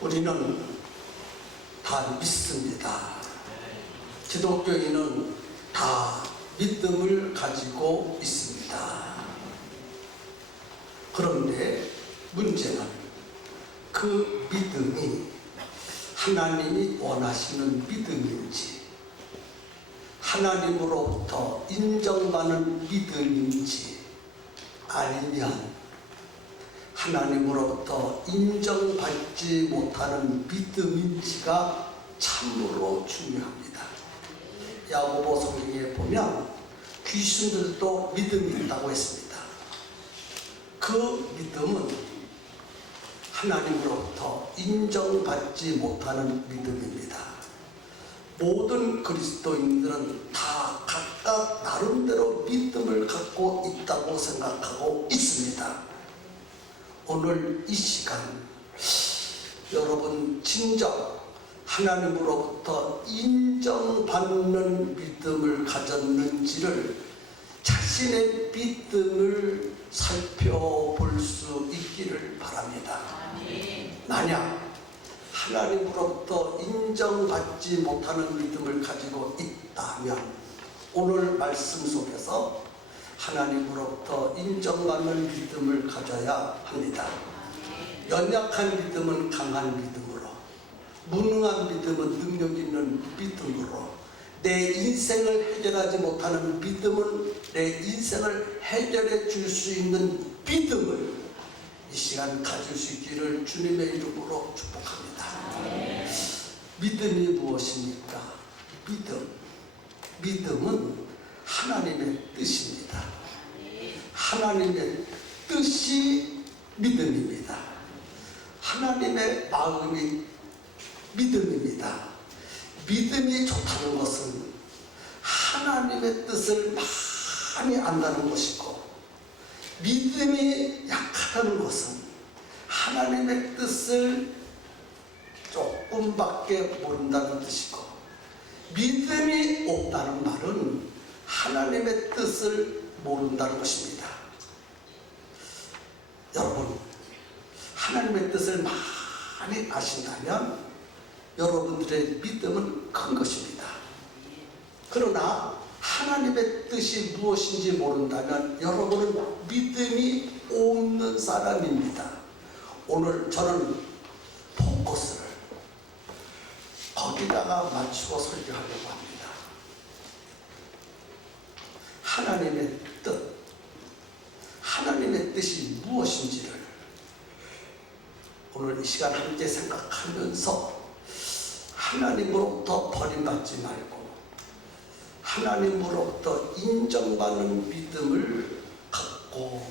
우리는 다 믿습니다. 기독교인은 다 믿음을 가지고 있습니다. 그런데 문제는 그 믿음이 하나님이 원하시는 믿음인지, 하나님으로부터 인정받는 믿음인지, 아니면 하나님으로부터 인정받지 못하는 믿음인지가 참으로 중요합니다. 야고보 성경에 보면 귀신들도 믿음이 있다고 했습니다. 그 믿음은 하나님으로부터 인정받지 못하는 믿음입니다. 모든 그리스도인들은 다 각각 나름대로 믿음을 갖고 있다고 생각하고 있습니다. 오늘 이 시간 여러분 진정 하나님으로부터 인정받는 믿음을 가졌는지를, 자신의 믿음을 살펴볼 수 있기를 바랍니다. 만약 하나님으로부터 인정받지 못하는 믿음을 가지고 있다면 오늘 말씀 속에서 하나님으로부터 인정받는 믿음을 가져야 합니다. 연약한 믿음은 강한 믿음으로, 무능한 믿음은 능력 있는 믿음으로, 내 인생을 해결하지 못하는 믿음은 내 인생을 해결해 줄 수 있는 믿음을 이 시간 가질 수 있기를 주님의 이름으로 축복합니다. 믿음이 무엇입니까? 믿음은 하나님의 뜻입니다. 하나님의 뜻이 믿음입니다. 하나님의 마음이 믿음입니다. 믿음이 좋다는 것은 하나님의 뜻을 많이 안다는 것이고, 믿음이 약하다는 것은 하나님의 뜻을 조금밖에 모른다는 뜻이고, 믿음이 없다는 말은 하나님의 뜻을 모른다는 것입니다. 여러분, 하나님의 뜻을 많이 아신다면 여러분들의 믿음은 큰 것입니다. 그러나 하나님의 뜻이 무엇인지 모른다면 여러분은 믿음이 없는 사람입니다. 오늘 저는 포커스를 거기다가 맞추고 설교하려고 합니다. 하나님의 뜻, 하나님의 뜻이 무엇인지를 오늘 이 시간 함께 생각하면서 하나님으로부터 버림받지 말고 하나님으로부터 인정받는 믿음을 갖고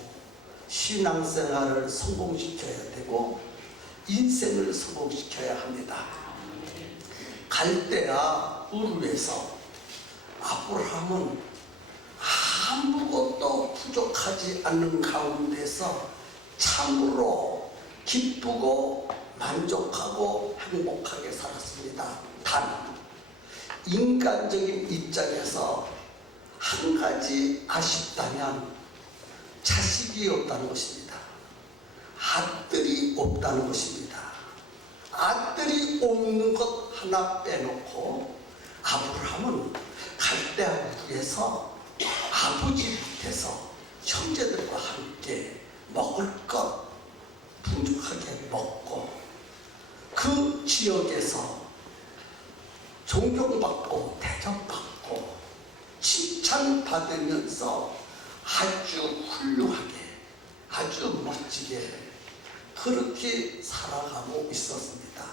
신앙생활을 성공시켜야 되고 인생을 성공시켜야 합니다. 갈대아 우르에서 아브라함은 아무것도 부족하지 않는 가운데서 참으로 기쁘고 만족하고 행복하게 살았습니다. 단 인간적인 입장에서 한 가지 아쉽다면 자식이 없다는 것입니다. 아들이 없다는 것입니다. 아들이 없는 것 하나 빼놓고 아브라함은 갈대아우르에서 아버지 밑에서 형제들과 함께 먹을 것 풍족하게 먹고 그 지역에서 존경받고 대접받고 칭찬받으면서 아주 훌륭하게, 아주 멋지게 그렇게 살아가고 있었습니다.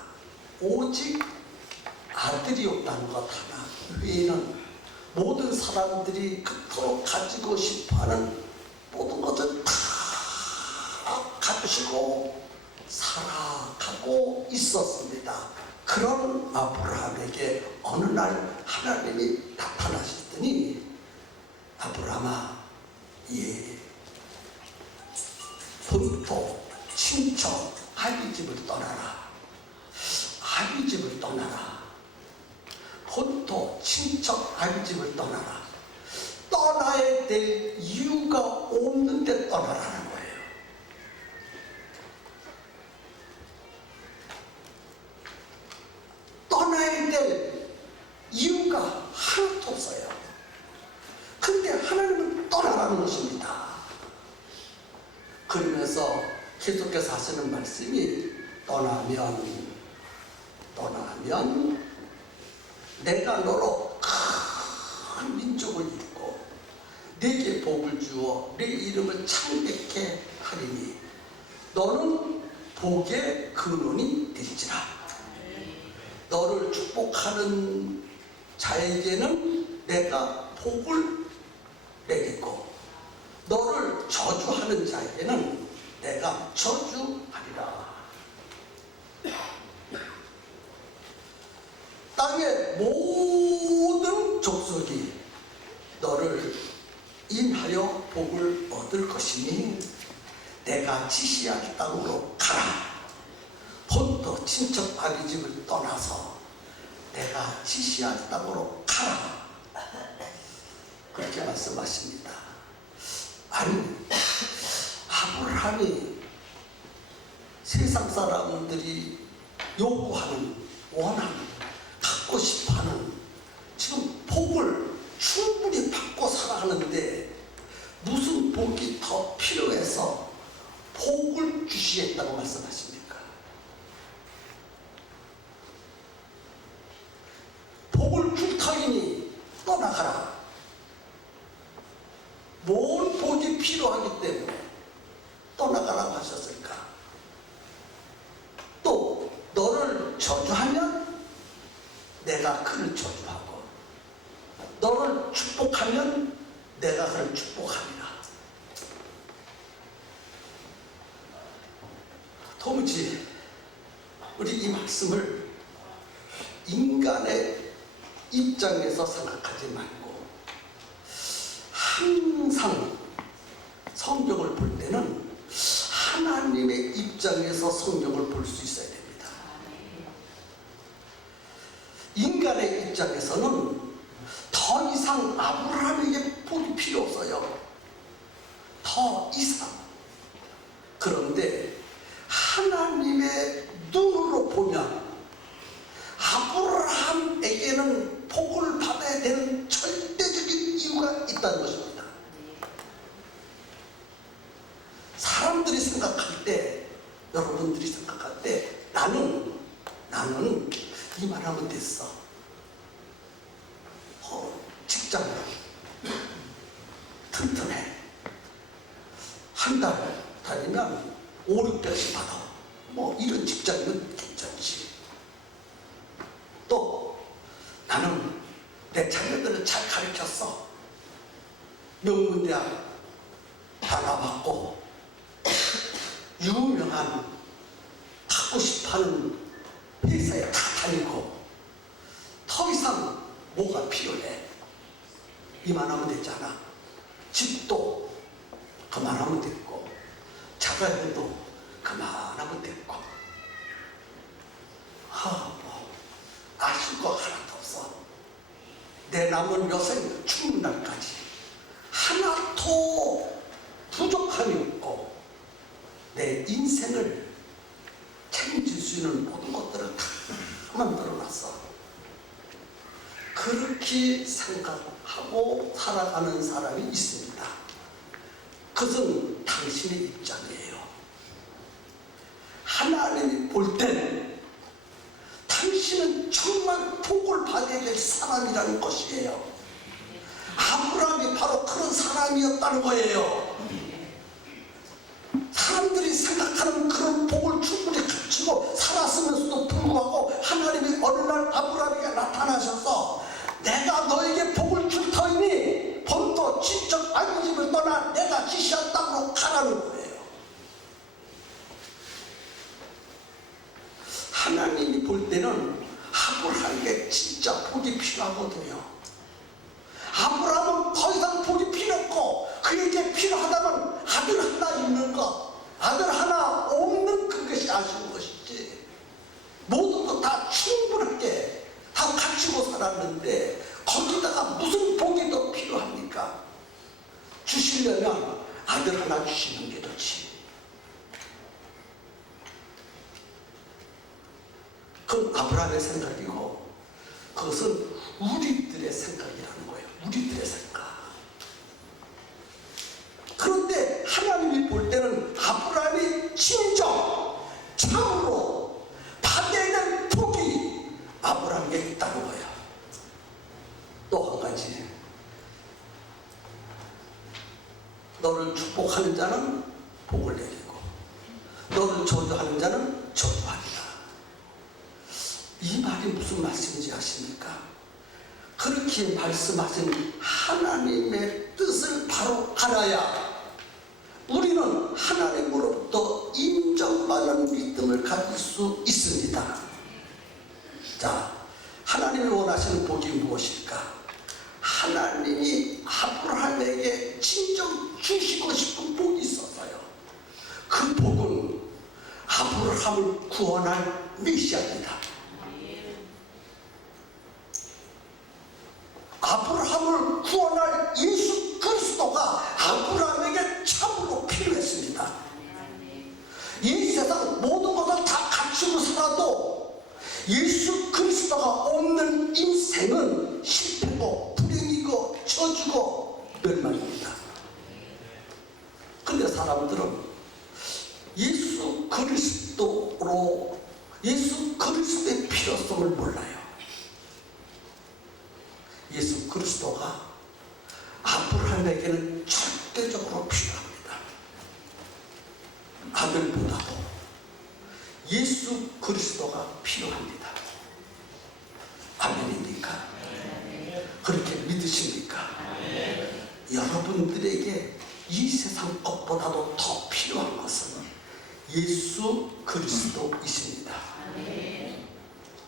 오직 아들이 없다는 것 하나 외에는 모든 사람들이 그토록 가지고 싶어하는 모든 것을 다 가지고 살아가고 있었습니다. 그런 아브라함에게 어느 날 하나님이 나타나시더니 아브라함아, 본토, 친척, 아비집을 떠나라. 아비집을 떠나라. 본토, 친척, 아비집을 떠나라. 떠나야 될 이유가 없는데 떠나라는 거예요. 계속해서 하시는 말씀이 떠나면 내가 너로 큰 민족을 이루고 네게 복을 주어 네 이름을 창백해 하리니 너는 복의 근원이 될지라. 너를 축복하는 자에게는 내가 복을 내리고 너를 저주하는 자에게는 내가 저주하리라. 땅의 모든 족속이 너를 인하여 복을 얻을 것이니 내가 지시할 땅으로 가라. 본토 친척 아비집을 떠나서 내가 지시할 땅으로 가라. 그렇게 말씀하십니다. 아니, 아브라함이 세상 사람들이 요구하는, 원하는, 갖고 싶어하는 지금 복을 충분히 받고 살아가는데 무슨 복이 더 필요해서 복을 주시했다고 말씀하십니까? 복을 줄 터이니 떠나가라. 뭔 복이 필요하기 때문에 떠나가라고 하셨을까? 또 너를 저주하면 내가 그를 저주하고 너를 축복하면 내가 그를 축복하리라. 도무지 우리 이 말씀을 인간의 입장에서 생각하지 말고 항상 성경을 볼 때는 하나님의 입장에서 성경을 볼 수 있어야 됩니다. 인간의 입장에서는 더 이상 아브라함에게 복이 필요 없어요. 더 이상. 그런데 하나님의 눈으로 보면 아브라함에게는 복을 받아야 되는 절대적인 이유가 있다는 것입니다. 사람들이 생각할 때, 여러분들이 생각할 때 나는 이만하면 됐어. 직장 튼튼해. 한 달 다니면 500~600씩 받아. 뭐 이런 직장이면 괜찮지. 또 나는 내 자녀들을 잘 가르쳤어. 명문대학 다 나왔고 유명한 하고 싶어하는 회사에 다 다니고 더 이상 뭐가 필요해? 이만하면 되잖아. 집도 그만하면 됐고 자가용도 그만하면 됐고 아실 거 하나도 없어. 내 남은 여생 죽는 날까지 하나도 부족함이 없고 내 인생을 책임질 수 있는 모든 것들을 다 만들어놨어. 그렇게 생각하고 살아가는 사람이 있습니다. 그것은 당신의 입장이에요. 하나님이 볼 때는 당신은 정말 복을 받아야 될 사람이라는 것이에요. 아브라함이 바로 그런 사람이었다는 거예요. 사람들이 생각하는 그런 복을 충분히 갖추고 살았으면서도 불구하고 하나님이 어느 날 아브라함에게 나타나셔서 내가 너에게 복을 줄 터이니 본토 친척 아비집을 떠나 내가 지시한 땅으로 가라는 거예요. 하나님이 볼 때는 아브라함에게 진짜 복이 필요하거든요. 아브라함은 더 이상 복이 필요 없고 그에게 필요하다면 아들 하나 있는 것, 아들 하나 없는 그것이 아쉬운 것이지 모든 것 다 충분하게 다 갖추고 살았는데 거기다가 무슨 복이 더 필요합니까? 주시려면 아들 하나 주시는 게 좋지. 그건 아브라함의 생각이고 그것은 우리들의 생각이라는 거예요. 우리들의 생각. 그런데 하나님이 볼 때는 아브라함이 참으로 받아야 될 복이 아브라함에게 있다는 거예요. 또 한 가지, 너를 축복하는 자는 복을 내리고 너를 저주하는 자는 저주하리라. 이 말이 무슨 말씀인지 아십니까? 그렇게 말씀하신 하나님의 뜻을 바로 알아야 우리는 하나님으로부터 인정받는 믿음을 가질 수 있습니다. 자, 하나님이 원하시는 복이 무엇일까? 하나님이 아브라함에게 진정 주시고 싶은 복이 있었어요. 그 복은 아브라함을 구원할 메시아입니다. 아브라함을 구원할 예수 그리스도가 아브라함에게 참으로 필요했습니다. 이 세상 모든 것을 다 갖추고 살아도 예수 그리스도가 없는 인생은 실패고 불행이고 저주고 멸망입니다. 근데 사람들은 예수 그리스도의 필요성을 몰라요. 예수 그리스도가 아브라함에게는 절대적으로 필요합니다. 아들보다도 예수 그리스도가 필요합니다. 아멘입니까? 그렇게 믿으십니까? 여러분들에게 이 세상 것보다도 더 필요한 것은 예수 그리스도이십니다.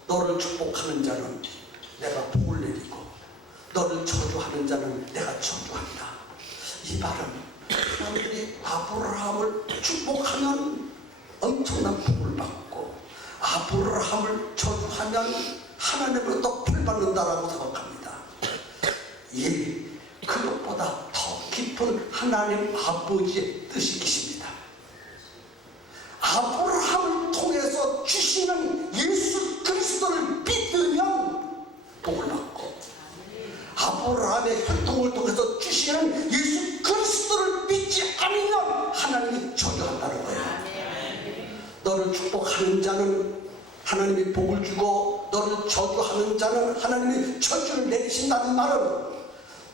너를 축복하는 자는 내가 복을 내리고 너를 저주하는 자는 내가 저주한다. 이 말은 사람들이 아브라함을 축복하면 엄청난 복을 받고 아브라함을 저주하면 하나님으로부터 벌 받는다라고 생각합니다. 예, 그것보다 더 깊은 하나님 아버지의 뜻이 계십니다. 아브라함을 통해서 주시는 예수 그리스도를 믿으면 복을 받고 아브라함의 혈통을 통해서 주시는 예수 그리스도를 믿지 않으면 하나님이 저주한다는 거예요. 너를 축복하는 자는 하나님이 복을 주고 너를 저주하는 자는 하나님이 저주를 내리신다는 말은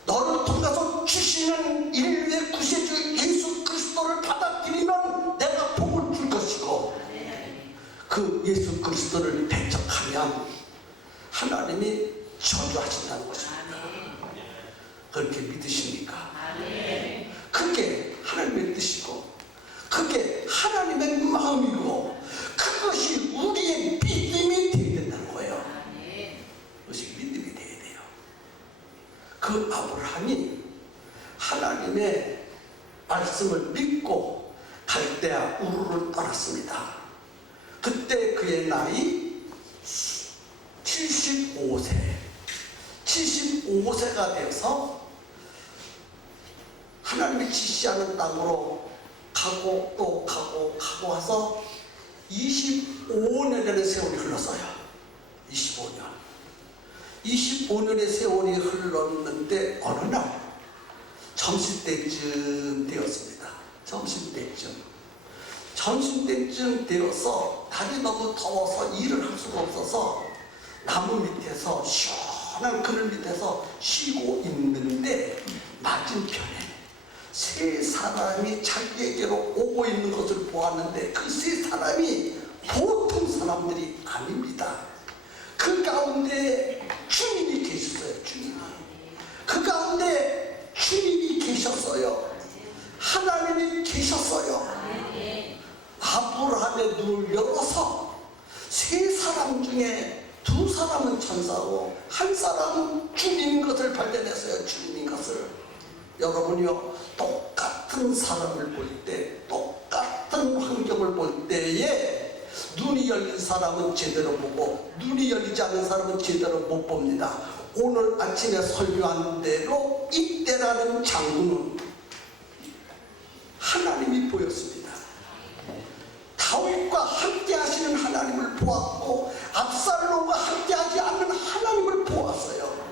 너를 통해서 주시는 인류의 구세주 예수 그리스도를 받아들이면 내가 복을 줄 것이고 그 예수 그리스도를 배척하면 하나님이 저주하신다는 것입니다. 그렇게 믿으십니까? 그게 하나님의 뜻이고 그게 하나님의 마음이고 그것이 우리의 믿음이 되어야 된다는 거예요. 그것이 믿음이 되어야 돼요. 그 아브라함이 하나님의 말씀을 믿고 갈대아 우르를 떠났습니다. 그때 그의 나이 75세가 돼서 하나님이 지시하는 땅으로 가고 또 가고 와서 25년이라는 세월이 흘렀어요. 25년의 세월이 흘렀는데 어느 날 점심때쯤 되었습니다. 점심때쯤 되어서 날이 너무 더워서 일을 할 수가 없어서 나무 밑에서 시원한 그늘 밑에서 쉬고 있는데 맞은편에 세 사람이 자기에게로 오고 있는 것을 보았는데 그 세 사람이 보통 사람들이 아닙니다. 그 가운데 주님이 계셨어요. 그 가운데 주님이 계셨어요. 하나님이 계셨어요. 아브라함의 눈을 열어서 세 사람 중에 두 사람은 천사고 한 사람은 주님인 것을 발견했어요. 주님인 것을. 여러분이요, 똑같은 사람을 볼 때, 똑같은 환경을 볼 때에 눈이 열린 사람은 제대로 보고 눈이 열리지 않는 사람은 제대로 못 봅니다. 오늘 아침에 설교한 대로 이때라는 장군은 하나님이 보였습니다. 다윗과 함께 하시는 하나님을 보았고 압살롬과 함께 하지 않는 하나님을 보았어요.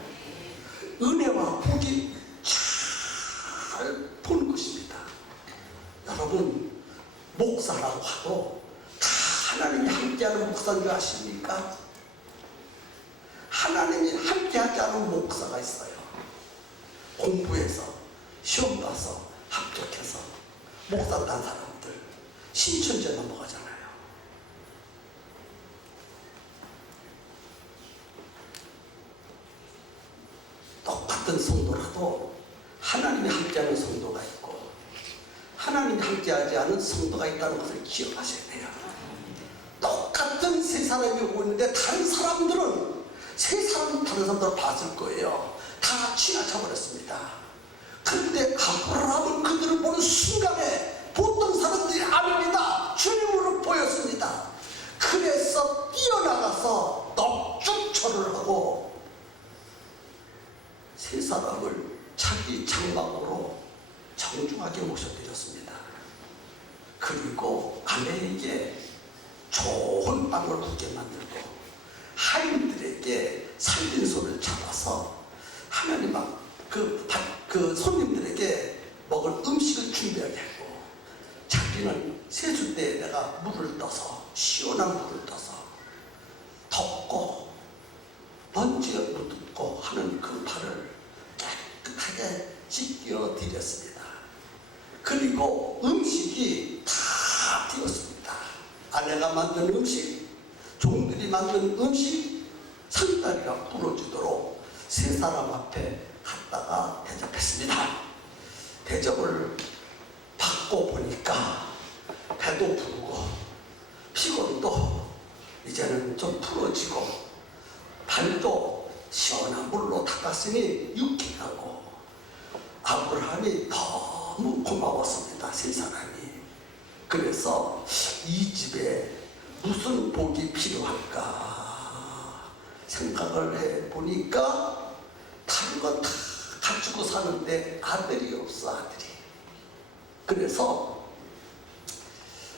은혜와 복이 잘 보는 것입니다. 여러분, 목사라고 하고 다 하나님이 함께하는 목사인 줄 아십니까? 하나님이 함께하지 않은 목사가 있어요. 공부해서 시험 봐서 합격해서 목사 딴 사람들 신천지에 넘어가잖아요. 똑같은 성도라도 하나님이 함께하는 성도가 있고 하나님이 함께하지 않은 성도가 있다는 것을 기억하셔야 돼요. 똑같은 세 사람이 오고 있는데 다른 사람들은 다른 사람들을 봤을 거예요. 다 지나쳐버렸습니다. 그런데 아브라함은 그들을 보는 순간에 보통 사람들이 아닙니다. 주님으로 보였습니다. 그래서 뛰어나가서 넙죽절을 하고 세 사람을 자기 장막으로 정중하게 모셔드렸습니다. 그리고 아내에게 좋은 빵을 굽게 만들고 하인들에게 살림소를 잡아서 하나님 그 손님들에게 먹을 음식을 준비하게 하고 자기는 세숫대에다가 물을 떠서 시원한 물을 떠서 덮고 먼지에 묻고 하는 그 발을 깨끗하게 씻겨 드렸습니다. 그리고 음식이 다 되었습니다. 아내가 만든 음식, 종들이 만든 음식 상다리가 부러지도록 세 사람 앞에 갖다가 대접했습니다. 대접을 받고 보니까 배도 부르고 피곤도 이제는 좀 풀어지고 발도 시원한 물로 닦았으니 유쾌하고 아브라함이 너무 고마웠습니다. 세 사람이. 그래서 이 집에 무슨 복이 필요할까 생각을 해보니까 다른 거 다 갖추고 사는데 아들이 없어. 아들이. 그래서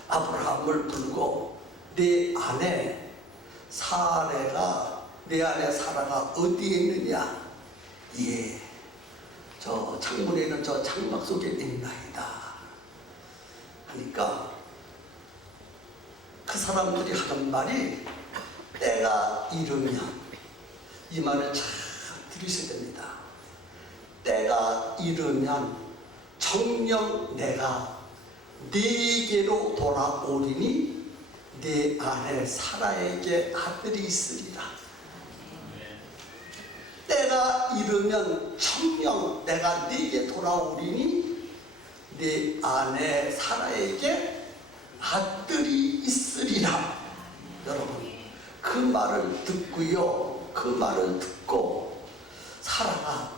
아브라함을 부르고 내 아내 사라가 어디에 있느냐? 예, 저 창문에 있는 저 장막 속에 있나이다 하니까 그 사람들이 하는 말이 때가 이르면, 이 말을 잘 들으셔야 됩니다. 때가 이르면 정녕 내가 네게로 돌아오리니 내 아내 사라에게 아들이 있으리라. 때가 이르면 정녕 내가 네게 돌아오리니 내 아내 사라에게 아들이 있으리라. 여러분, 그 말을 듣고요, 그 말을 듣고 사라가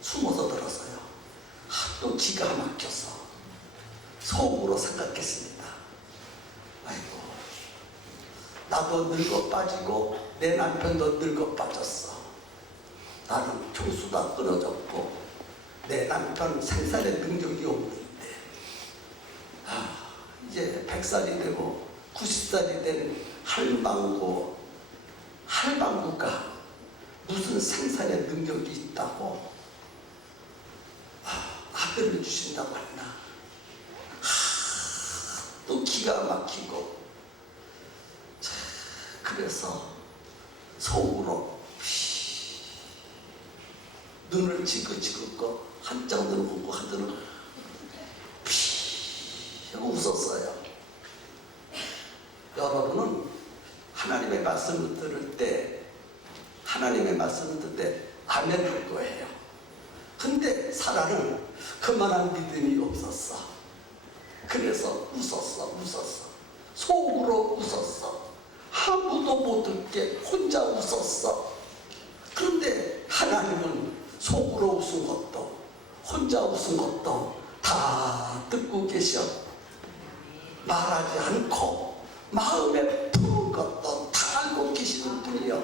숨어서 들었어요. 또 기가 막혀서 속으로 생각했습니다. 아이고, 나도 늙어 빠지고 내 남편도 늙어 빠졌어. 나는 총수다 끊어졌고 내 남편 생산의 능력이 없는데 이제 100살이 되고 90살이 된 할망구가 무슨 생산의 능력이 있다고 아들을 주신다고 했나. 또 기가 막히고. 그래서 속으로 눈을 지긋지긋고 한쪽 눈을 감고 한쪽은 하고 웃었어요. 여러분은 하나님의 말씀을 들을 때 아멘 할 거예요. 근데 사라는 그만한 믿음이 없었어. 그래서 웃었어. 속으로 웃었어. 아무도 못 듣게 혼자 웃었어. 그런데 하나님은 속으로 웃은 것도 혼자 웃은 것도 다 듣고 계셔. 말하지 않고 마음에 품은 것도 다 알고 계시는 분이요.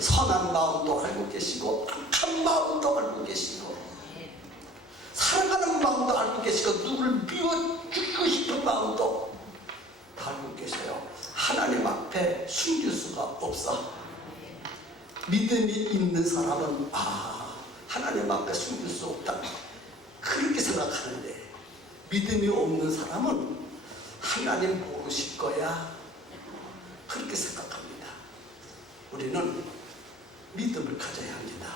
선한 마음도 알고 계시고 악한 마음도 알고 계시고 사랑하는 마음도 알고 계시고 누구를 미워 죽이고 싶은 마음도 다 알고 계세요. 하나님 앞에 숨길 수가 없어. 믿음이 있는 사람은 하나님 앞에 숨길 수 없다 그렇게 생각하는데, 믿음이 없는 사람은 하나님 모르실 거야, 그렇게 생각합니다. 우리는 믿음을 가져야 합니다.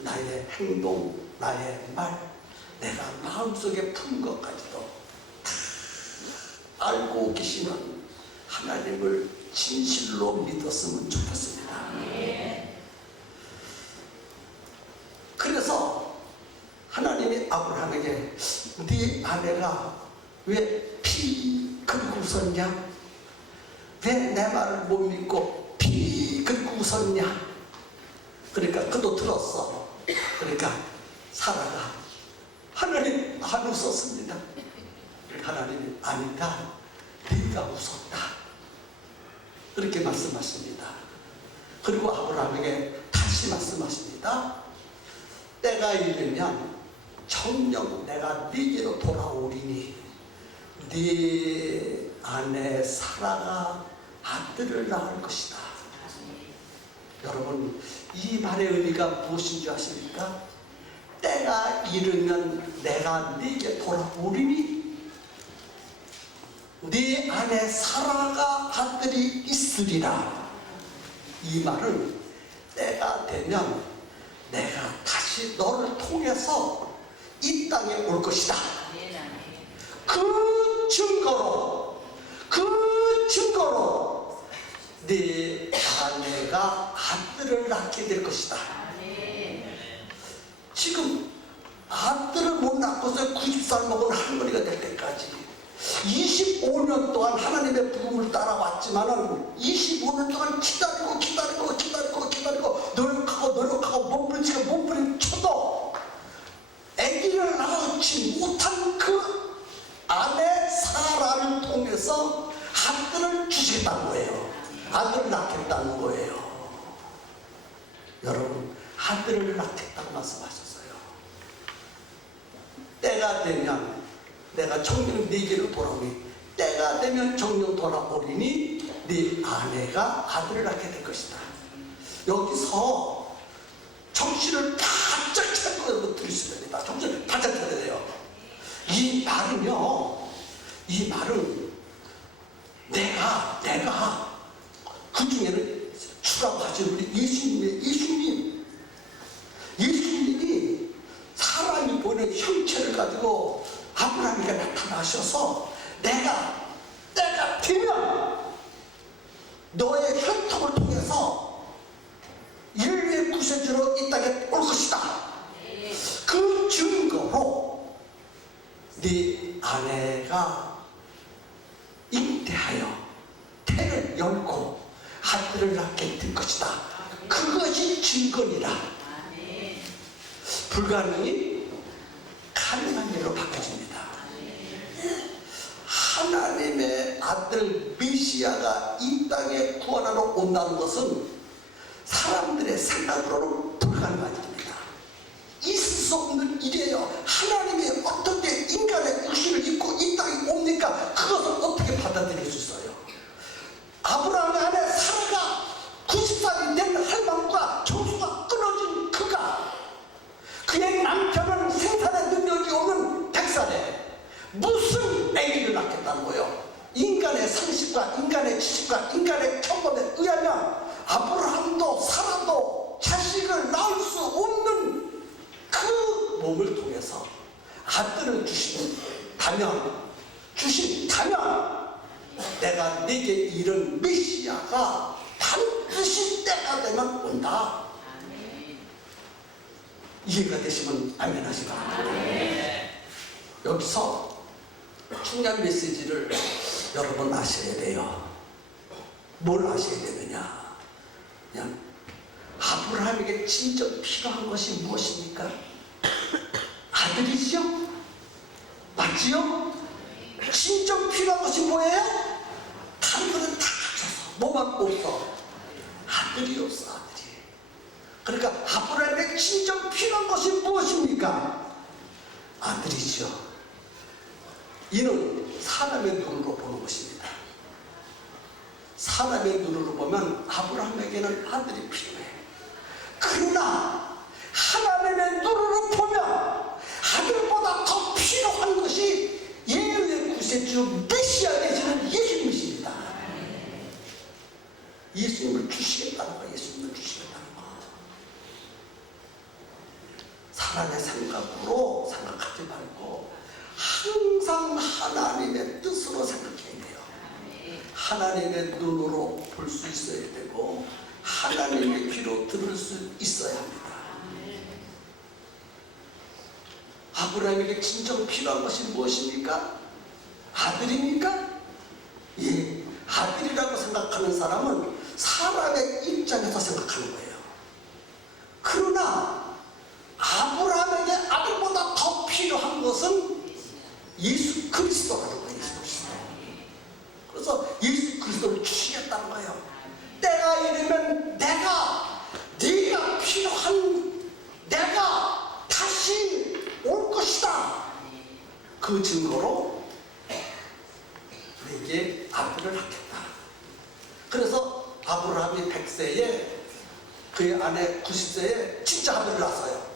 나의 행동, 나의 말, 내가 마음속에 푼 것까지도 다 알고 계시는 하나님을 진실로 믿었으면 좋겠습니다. 그래서 하나님이 아브라함에게 네 아내가 왜 피 긁고 웃었냐? 왜 내 말을 못 믿고 피 긁고 웃었냐? 그러니까 그도 들었어. 그러니까 사라가 하나님 안 웃었습니다. 하나님이 아니다, 네가 웃었다, 그렇게 말씀하십니다. 그리고 아브라함에게 다시 말씀하십니다. 때가 이르면 정녕 내가 네게로 돌아오리니 네 아내 사라가 아들을 낳을 것이다. 여러분, 이 말의 의미가 무엇인 줄 아십니까? 때가 이르면 내가 네게 돌아오리니 네 안에 사라가 아들이 있으리라. 이 말은 때가 되면 내가 다시 너를 통해서 이 땅에 올 것이다. 그 증거로 네 아내가 아들을 낳게 될 것이다. 지금 아들을 못 낳고서 90살 먹은 할머니가 될 때까지 25년 동안 하나님의 부름을 따라왔지만은 25년 동안 기다리고 노력하고 몸부림쳐도 아기를 낳지 못한 그 아내 사라를 통해서 아들을 주시겠다는 거예요. 아들을 낳겠다는 거예요. 여러분, 아들을 낳겠다고 말씀하셨어요. 때가 되면 내가 정령 네게로 돌아오니 때가 되면 정령 돌아오리니 네 아내가 아들을 낳게 될 것이다. 여기서 정신을 바짝 차리고 들으시면 됩니다. 정신을 바짝 차려야 돼요. 이 말은 내가 그 중에는 주라고 하신 우리 예수님이 사람이 보는 형체를 가지고 아브라함에게 나타나셔서 내가 때가 되면 너의 혈통을 통해서 인류의 구세주로 이 땅에 올 것이다. 그 증거로 네 아내가 잉태하여 태를 열고 아들을 낳게 될 것이다. 그것이 증거니라. 불가능이 가능한 일로 바꿔집니다. 하나님의 아들 메시아가 이 땅에 구원하러 온다는 것은 사람들의 생각으로는 불가능한 일입니다. 있을 수 없는 일이에요. 하나님이 어떻게 인간의 육신을 입고 이 땅에 옵니까? 그것을 어떻게 받아들일 수 있어요? 아브라함의 아내 사라가 90살이 된 할망과 정수가 끊어진 그의 남편은 생산의 능력이 없는 100살에 무슨 아기를 낳겠다는 거예요? 인간의 상식과 인간의 지식과 인간의 경험에 의하면 아브라함도 사라도 자식을 낳을 수 없는 그 몸을 통해서 아들을 주신다면 내가 네게 이른 메시아가 반드시 때가 되면 온다. 이해가 되시면 아멘 하시기 바랍니다. 여기서 중요한 메시지를 여러분 아셔야 돼요. 뭘 아셔야 되느냐? 그냥 아브라함에게 진정 필요한 것이 무엇입니까? 아들이죠? 맞지요? 진정 필요한 것이 뭐예요? 다른 것은 다 갖춰서 뭐만 없어? 아들이 없어, 아들이. 그러니까 아브라함에게 진정 필요한 것이 무엇입니까? 아들이죠. 이는 사람의 눈으로 보는 것입니다. 사람의 눈으로 보면 아브라함에게는 아들이 필요해. 그러나 하나님의 눈으로 보면 아들보다 더 필요한 것이 인류의 구세주 메시아 되시는 예수님이십니다. 예수님을 주시겠다는 거예요. 예수님을 주시겠다는 거. 사람의 생각으로 생각하지 말고 항상 하나님의 뜻으로 생각해야 돼요. 하나님의 눈으로 볼 수 있어야 되고 하나님의 귀로 들을 수 있어야 합니다. 아브라함에게 진정 필요한 것이 무엇입니까? 아들입니까? 예, 아들이라고 생각하는 사람은 사람의 입장에서 생각하는 거예요. 그러나 아브라함에게 아들보다 더 필요한 것은 예수 그리스도라는 거예요. 예수 그리스도. 그래서 예수 그리스도를 주시겠다는 거예요. 때가 이르면 네가 필요한 내가 다시 올 것이다. 그 증거로 내게 아들을 낳겠다. 그래서 아브라함이 100세에 그의 아내 90세에 진짜 아들을 낳았어요.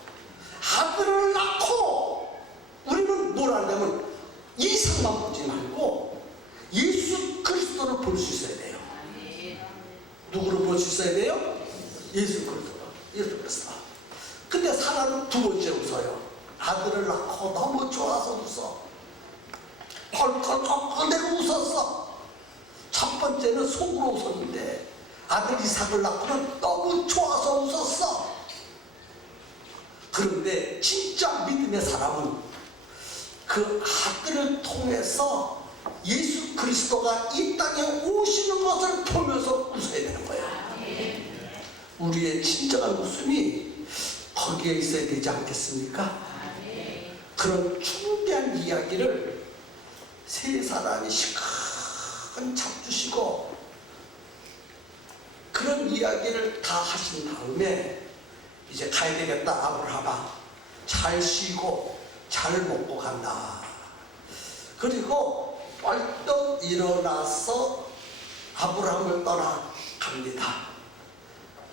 아들을 낳고 우리는 뭘 하냐면 이상만 보지 말고 예수 그리스도를 볼 수 있어야 돼요. 누구를 볼 수 있어야 돼요? 예수 그리스도. 예수 그리스도. 근데 사람은 두 번째 웃어요. 아들을 낳고 너무 좋아서 웃어. 컬컬컬 내가 웃었어. 첫 번째는 속으로 웃었는데 아들 이삭을 낳고는 너무 좋아서 웃었어. 그런데 진짜 믿음의 사람은 그 아들을 통해서 예수 그리스도가 이 땅에 오시는 것을 보면서 웃어야 되는 거예요. 우리의 진정한 웃음이 거기에 있어야 되지 않겠습니까? 그런 충대한 이야기를 세 사람이 시큰 잡주시고 그런 이야기를 다 하신 다음에 이제 가야 되겠다. 아브라함아 잘 쉬고 잘 먹고 간다. 그리고 벌떡 일어나서 아브라함을 떠나갑니다.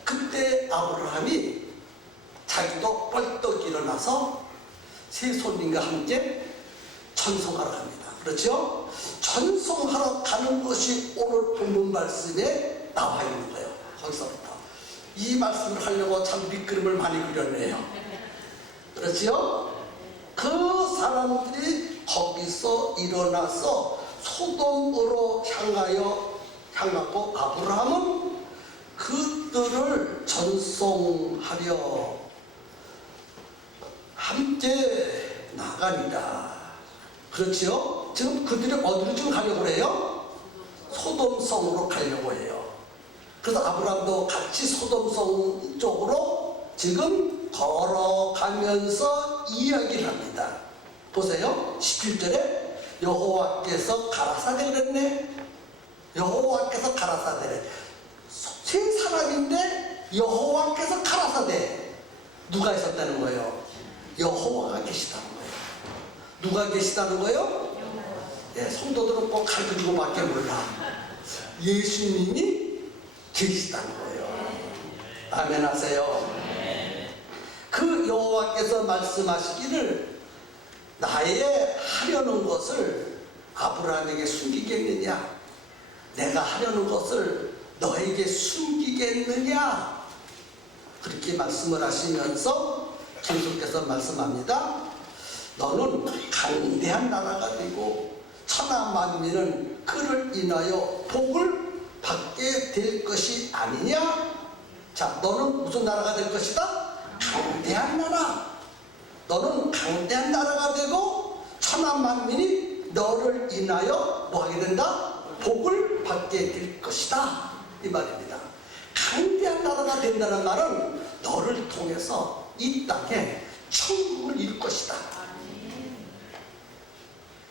그때 아브라함이 자기도 벌떡 일어나서 세 손님과 함께 전송하러 갑니다. 그렇죠? 전송하러 가는 것이 오늘 본문 말씀에 나와 있는 거예요. 거기서부터 이 말씀을 하려고 참 밑그림을 많이 그렸네요. 그렇죠? 그 사람들이 거기서 일어나서 소돔으로 향하고 아브라함은 그들을 전송하려 함께 나가니라. 그렇죠? 지금 그들이 어디로 지금 가려고 해요? 소돔성으로 가려고 해요. 그래서 아브라함도 같이 소돔성 쪽으로 지금 걸어가면서 이야기를 합니다. 보세요. 17절에 여호와께서 가라사대 그랬네. 여호와께서 가라사대. 세 사람인데 여호와께서 가라사대. 누가 있었다는 거예요? 여호와가 계시다는 거예요. 누가 계시다는 거예요? 네, 성도들은 꼭 가르쳐주고 밖에 몰라. 예수님이 계시다는 거예요. 아멘 하세요. 그 여호와께서 말씀하시기를 나의 하려는 것을 아브라함에게 숨기겠느냐? 내가 하려는 것을 너에게 숨기겠느냐? 그렇게 말씀을 하시면서 계속해서 말씀합니다. 너는 강대한 나라가 되고 천하 만민은 그를 인하여 복을 받게 될 것이 아니냐? 자, 너는 무슨 나라가 될 것이다? 강대한 나라. 너는 강대한 나라가 되고 천하 만민이 너를 인하여 뭐 하게 된다? 복을 받게 될 것이다. 이 말입니다. 강대한 나라가 된다는 말은 너를 통해서 이 땅에 천국을 이룰 것이다.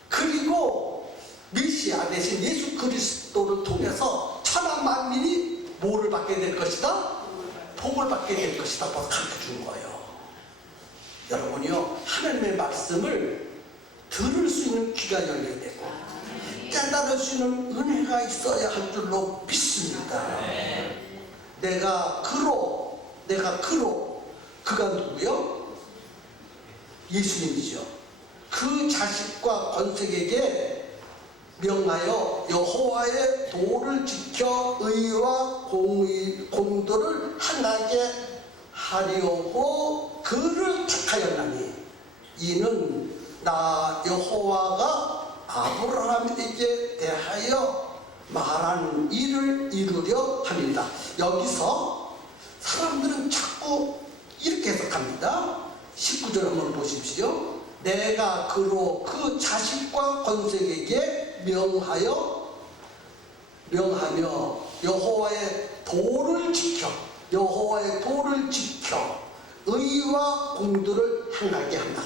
그리고 메시아 대신 예수 그리스도를 통해서 천하 만민이 뭐를 받게 될 것이다? 복을 받게 될 것이다. 가르쳐 준 거예요. 여러분이요, 하나님의 말씀을 들을 수 있는 귀가 열려야 되고 깨달을 수 있는 은혜가 있어야 할 줄로 믿습니다. 내가 그로 그가 누구요? 예수님이죠. 그 자식과 권색에게 명하여 여호와의 도를 지켜 의와 공도를 행하게 하려고 그를 택하였나니 이는 나 여호와가 아브라함에게 대하여 말한 일을 이루려 합니다. 여기서 사람들은 자꾸 이렇게 해석합니다. 19절 한번 보십시오. 내가 그로 그 자식과 건색에게 명하며 여호와의 도를 지켜 의와 공도를 행하게 한다.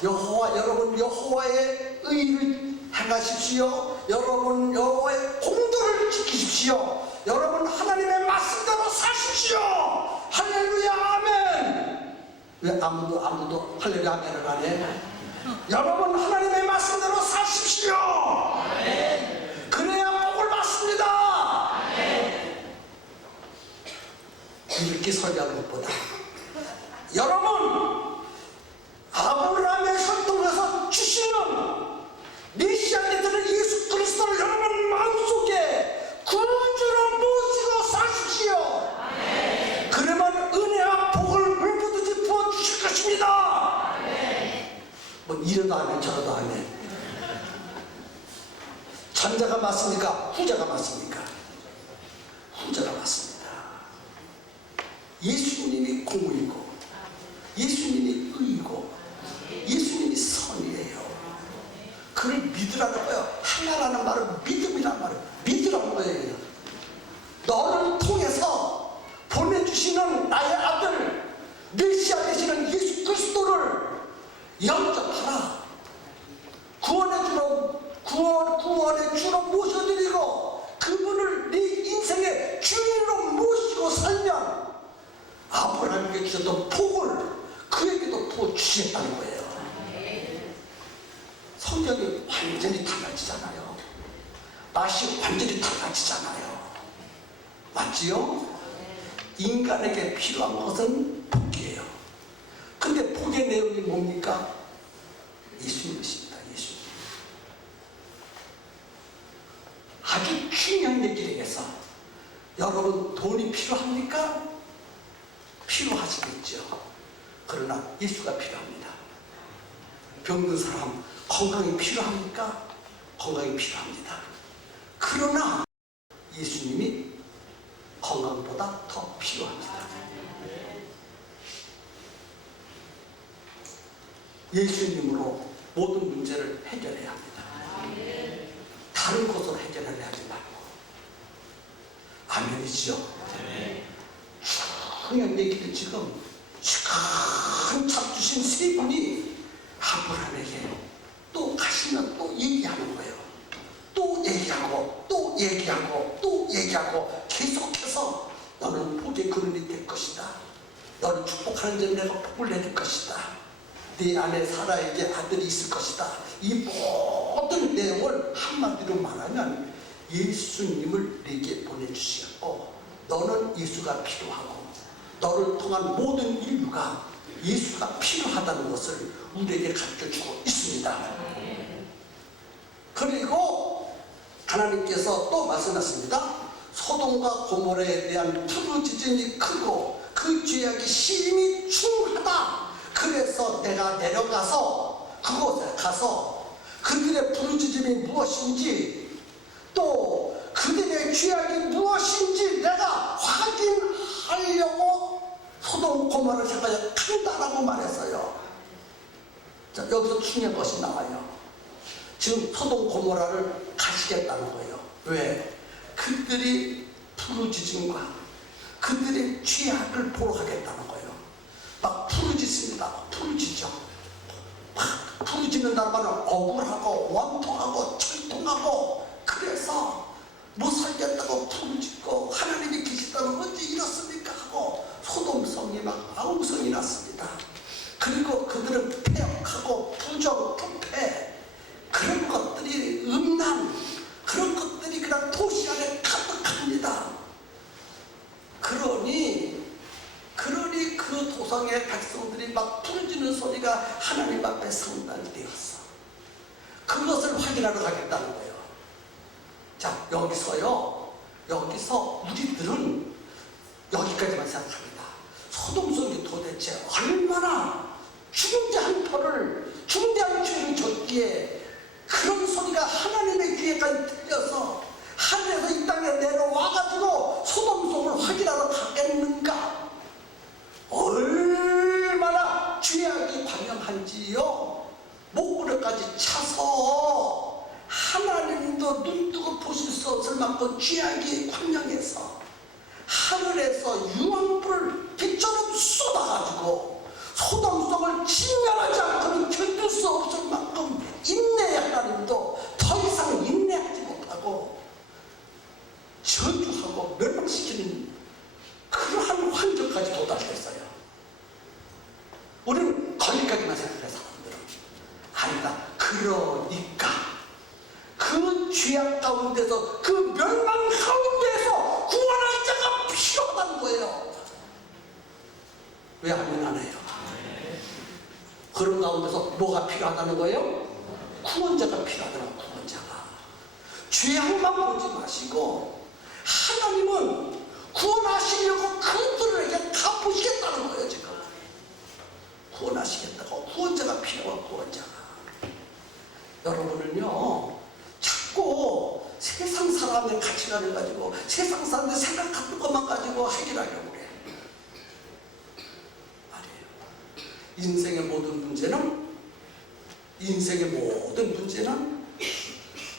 그래서 여러분 여호와의 의를 행하십시오. 여러분 여호와의 공도를 지키십시오. 여러분 하나님의 말씀대로 사십시오. 할렐루야 아멘. 왜 아무도 할렐루야 아멘을 안 해? 여러분 하나님의 말씀대로 사십시오. 아멘. 그래야 복을 받습니다. 아멘. 이렇게 설교하는 것보다 여러분 아브라함의 설득에서 주시는 메시아가 되는 예수 그리스도를 여러분 마음속에 구주로 모시고 사십시오. 아멘. 그러면 은혜와 복을 물부듯이 부어주실 것입니다. 아멘. 뭐 이러도 아멘 저러도 아멘. 전자가 맞습니까? 후자가 맞습니까? 후자가 맞습니다. 예수님이 공의고 예수님이 의고 예수님이 선이에요. 그를 믿으라는 거예요. 하나라는 말은 믿음이라는 말은 믿으라는 거예요. 너를 통해서 보내주시는 나의 아들 메시아 되시는 예수 그리스도를 영접하라. 구원의 주로 모셔드리고 그분을 네 인생의 주인으로 모시고 살면 아브라함에게 주셨던 복을 그에게도 부어주시겠다는 거예요. 성경이 완전히 달라지잖아요. 맛이 완전히 달라지잖아요. 맞지요? 인간에게 필요한 것은 복이에요. 근데 복의 내용이 뭡니까? 예수님이십니다. 예수님. 아주 중요한 얘기를 해서 여러분 돈이 필요합니까? 필요하시겠죠. 그러나 예수가 필요합니다. 병든 사람 건강이 필요합니까? 건강이 필요합니다. 그러나 예수님이 건강보다 더 필요합니다. 예수님으로 모든 문제를 해결해야 합니다. 다른 것으로 해결하려 하지 말고. 아멘이죠. 중요한 얘기를 지금 한참 주신 세 분이 아브라함에게 또 가시면 또 얘기하는 거예요. 또 얘기하고 또 얘기하고 또 얘기하고 계속해서 너는 복의 근원이 될 것이다. 너를 축복하는 점 내가 복을 내릴 것이다. 네 안에 사라에게 아들이 있을 것이다. 이 모든 내용을 한마디로 말하면 예수님을 내게 보내주시고 너는 예수가 필요하고 너를 통한 모든 인류가 예수가 필요하다는 것을 우리에게 가르쳐주고 있습니다. 그리고 하나님께서 또 말씀하십니다. 소돔과 고모라에 대한 부르짖음이 크고 그 죄악이 심히 중하다. 그래서 내가 내려가서 그곳에 가서 그들의 부르짖음이 무엇인지 또 그들의 죄악이 무엇인지 내가 확인하려고 소돔 고모라를 향하여 간다라고 말했어요. 자, 여기서 중요한 것이 나와요. 지금 소돔 고모라를 가시겠다는 거예요. 왜? 그들이 부르짖음과 그들의 죄악을 보러 가겠다는 거예요. 막 부르짖습니다. 부르짖죠. 막 부르짖는다는 말은 억울하고 원통하고 철통하고 그래서 못 살겠다고 부르짖고 하나님이 계시다면 언제 이렇습니까 하고 소돔성이 막 아웅성이 났습니다. 그리고 그들은 폐역하고 부정, 부패 그런 것들이 음란 그런 것들이 그냥 도시 안에 가득합니다. 그러니 그 도성의 백성들이 막 부르짖는 소리가 하나님 앞에 성단이 되었어. 그것을 확인하러 가겠다는 거예요. 여기서 우리들은 여기까지만 생각합니다. 소돔 속이 도대체 얼마나 중대한 벌을, 중대한 죄를 졌기에 그런 소리가 하나님의 귀에까지 들려서 하늘에서 이 땅에 내려와가지고 소돔 속을 확인하러 가겠는가? 얼마나 죄악이 관영한지요. 목구멍까지 차서 하나님도 눈뜨고 보실 수 없을 만큼 죄악이 관영해서 하늘에서 유황불을 빛처럼 쏟아가지고 소돔 속을 진멸하지 않고는 견딜 수 없을 만큼 인내의 하나님도 더 이상 인내하지 못하고 저주하고 멸망시키는 그러한 환경까지 도달했어요. 우리는 거기까지만 생각해. 사람들은 아니다. 그러니까 그 죄악 가운데서, 그 멸망 가운데서 구원할 자가 필요하다는 거예요. 왜 아멘 안 해요? 그런 가운데서 뭐가 필요하다는 거예요? 구원자가 필요하다는, 구원자가. 죄악만 보지 마시고 하나님은 구원하시려고 그들에게 갚으시겠다는 거예요. 지금 구원하시겠다고. 구원자가 필요한, 구원자가. 여러분은요 자꾸 세상 사람의 가치관을 가지고 세상 사람의 생각 같은 것만 가지고 해결하려고 그래. 아니에요. 인생의 모든 문제는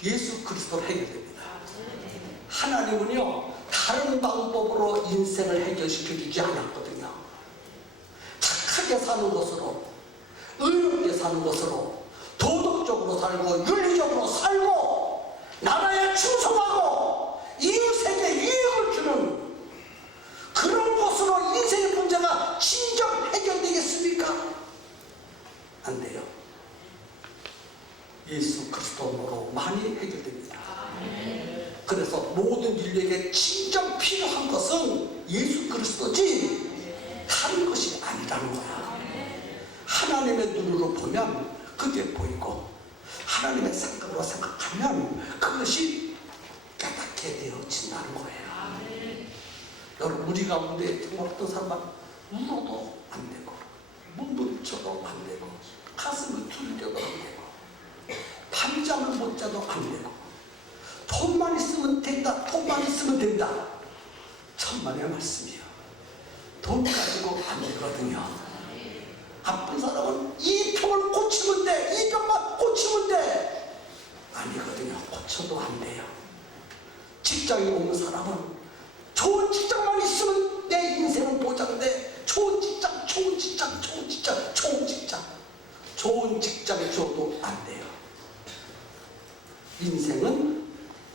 예수 그리스도로 해결됩니다. 하나님은요 다른 방법으로 인생을 해결시켜 주지 않았거든요. 착하게 사는 것으로, 의롭게 사는 것으로, 도덕적으로 살고 윤리적으로 살고 나라에 충성하고 이웃에게 유익을 주는 그런 것으로 인생의 문제가 진정 해결되겠습니까? 안 돼요. 예수 그리스도로 많이 해결됩니다. 그래서 모든 인류에게 진정 필요한 것은 예수 그리스도지 다른 것이 아니라는 거야. 하나님의 눈으로 보면 그게 보이고 하나님의 생각으로 생각하면 그것이 깨닫게 되어진다는 거예요. 여러분, 우리 가운데 어떤 사람은 울어도 안 되고 몸부림쳐도 안 되고 가슴을 두들겨도 안 되고 밤잠을 못 자도 안 되고 돈만 있으면 된다, 돈만 있으면 된다. 천만의 말씀이요. 돈 가지고 안 되거든요. 아픈 사람은 이 병을 고치면 돼, 이 병만 고치면 돼. 아니거든요. 고쳐도 안 돼요. 직장에 오는 사람은 좋은 직장만 있으면 내 인생은 보장돼. 좋은 직장, 좋은 직장, 좋은 직장, 좋은 직장. 좋은 직장에 줘도 안 돼요. 인생은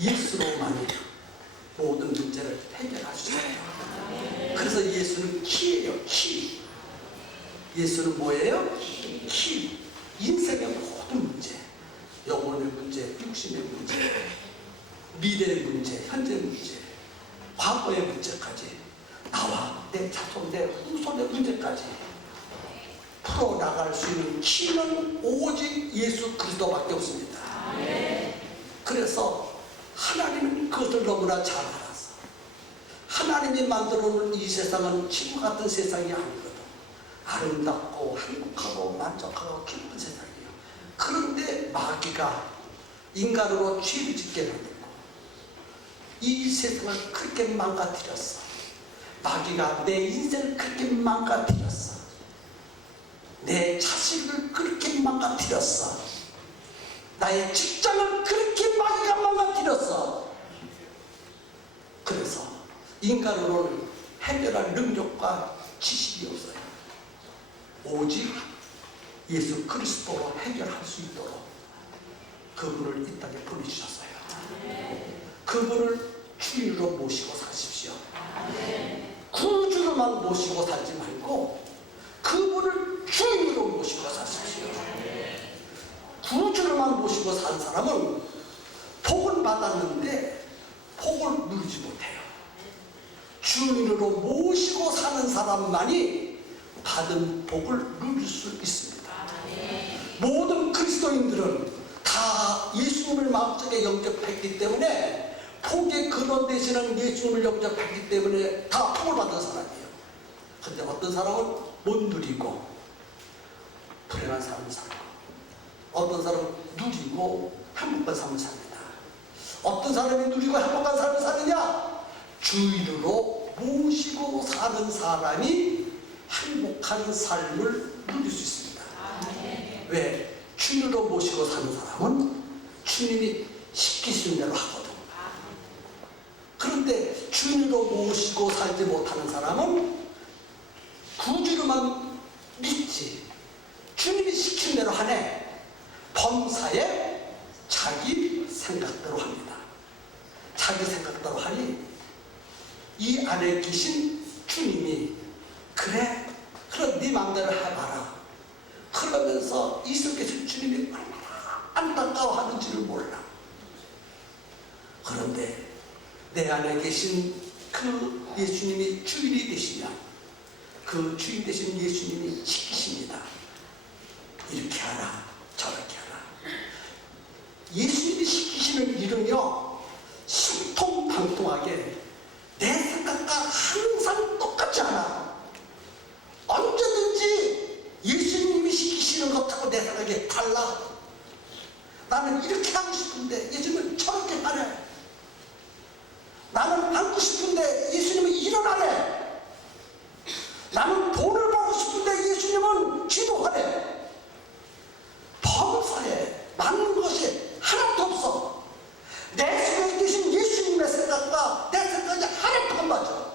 예수로만 모든 문제를 해결할 수 있어요. 그래서 예수는 키예요, 키. 예수는 뭐예요? 키. 인생의 모든 문제, 영혼의 문제, 육신의 문제, 미래의 문제, 현재 문제, 과거의 문제까지, 나와 내 자손, 내 후손의 문제까지 풀어나갈 수 있는 키는 오직 예수 그리스도밖에 없습니다. 그래서 하나님은 그것을 너무나 잘 알아서 하나님이 만들어 놓은 이 세상은 지구 같은 세상이 아니거든. 아름답고 행복하고 만족하고 기쁜 세상이에요. 그런데 마귀가 인간으로 죄를 짓게 만들고 이 세상을 그렇게 망가뜨렸어. 마귀가 내 인생을 그렇게 망가뜨렸어. 내 자식을 그렇게 망가뜨렸어. 나의 직장을 그렇게 마귀가 망가뜨렸어. 그래서 인간으로는 해결할 능력과 지식이 없어요. 오직 예수 그리스도로 해결할 수 있도록 그분을 이 땅에 보내주셨어요. 그분을 주인으로 모시고 사십시오. 구주로만 모시고 살지 말고 그분을 주인으로 모시고 사십시오. 구주로만 모시고 산 사람은 복을 받았는데 복을 누리지 못해요. 주인으로 모시고 사는 사람만이 받은 복을 누릴 수 있습니다. 모든 그리스도인들은 다 예수님을 마음속에 영접했기 때문에 복의 근원 되시는 예수님을 영접했기 때문에 다 복을 받은 사람이에요. 근데 어떤 사람은 못 누리고 불행한 삶을 살고, 어떤 사람은 누리고 행복한 삶을 삽니다. 어떤 사람이 누리고 행복한 삶을 사느냐? 주인으로 모시고 사는 사람이 행복한 삶을 누릴 수 있습니다. 왜? 주인으로 모시고 사는 사람은 주님이 시키신 대로 하거든. 그런데 주인으로 모시고 살지 못하는 사람은 구주로만 믿지, 주님이 시킨 대로 하네. 범사에 자기 생각대로 합니다. 자기 생각대로 하니 이 안에 계신 주님이 그래, 그럼 네 마음대로 해봐라, 그러면서 이 속에서 주님이 얼마나 안타까워하는지를 몰라. 그런데 내 안에 계신 그 예수님이 주인이 되시면 그 주인 되신 예수님이 시키십니다. 이렇게 하라, 저렇게 하라. 예수님이 시키시는 일은요, 신통방통하게 내 생각과 항상 똑같지 않아. 언제든지 예수님이 시키시는 것하고 내 생각이 달라. 나는 이렇게 하고 싶은데 예수님은 저렇게 하래. 나는 앉고 싶은데 예수님은 일어나래. 나는 돈을 벌고 싶은데 예수님은 기도하래. 범사에 맞는 것이 하나도 없어. 내 속에 계신 예수님의 생각과 내 생각이 하나도 안 맞아.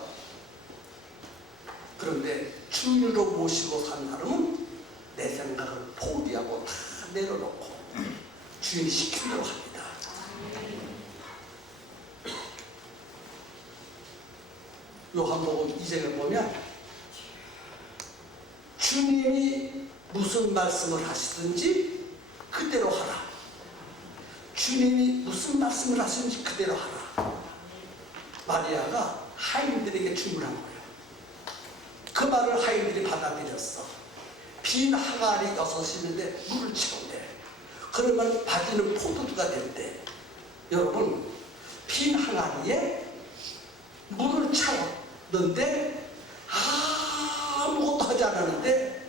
그런데 주인으로 모시고 산 사람은 내 생각을 포기하고 다 내려놓고 주인이 시킨 대로 합니다. 요한복음 2장에 보면 주님이 무슨 말씀을 하시든지 그대로 하라. 주님이 무슨 말씀을 하시는지 그대로 하라. 마리아가 하인들에게 주문한 거예요. 그 말을 하인들이 받아들였어. 빈 항아리 6이는데 물을 채운대. 그러면 바지는 포도주가 된대. 여러분, 빈 항아리에 물을 채웠는데 아무것도 하지 않았는데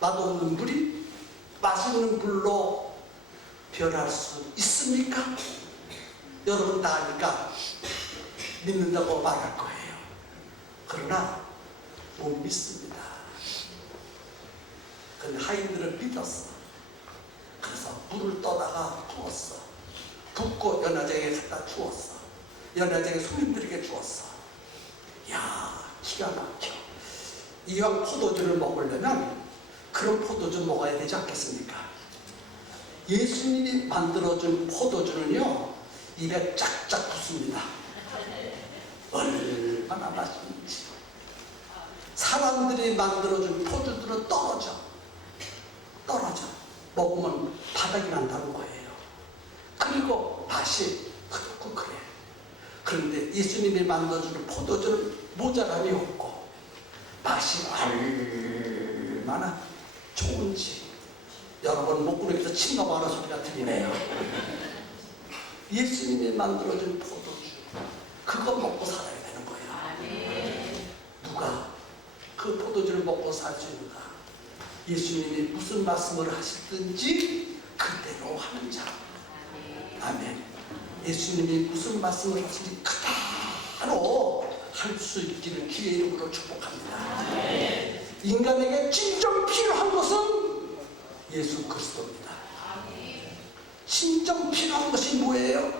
맛없는 물이 맛있는 물로 변할 수 있습니까? 여러분 다 아니까 믿는다고 말할 거예요. 그러나 못 믿습니다. 근데 하인들은 믿었어. 그래서 물을 떠다가 부었어. 붓고 연화장에 갖다 주었어. 연화장에 손님들에게 주었어. 야, 기가 막혀. 이왕 포도주를 먹으려면 그런 포도주 먹어야 되지 않겠습니까? 예수님이 만들어준 포도주는요, 입에 쫙쫙 붙습니다. 얼마나 맛있는지. 사람들이 만들어준 포도주는 떨어져. 먹으면 바닥이 난다는 거예요. 그리고 맛이 그렇고 그래. 그런데 예수님이 만들어주는 포도주는 모자람이 없고 맛이 얼마나 좋은지. 여러분 목구멍에서 침 넘어가는 소리가 들리네요. 예수님이 만들어준 포도주, 그거 먹고 살아야 되는 거예요. 누가 그 포도주를 먹고 살 수 있는가? 예수님이 무슨 말씀을 하시든지 그대로 하는 자. 아멘. 예수님이 무슨 말씀을 하시든지 그대로 할 수 있기를 주의 이름으로 축복합니다. 인간에게 진정 필요한 것은 예수 그리스도입니다. 진정 필요한 것이 뭐예요?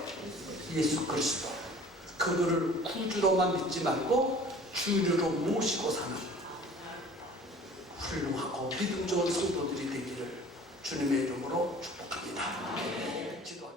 예수 그리스도. 그분을 구주로만 믿지 말고 주인으로 모시고 사는 훌륭하고 믿음 좋은 성도들이 되기를 주님의 이름으로 축복합니다. 기도합니다.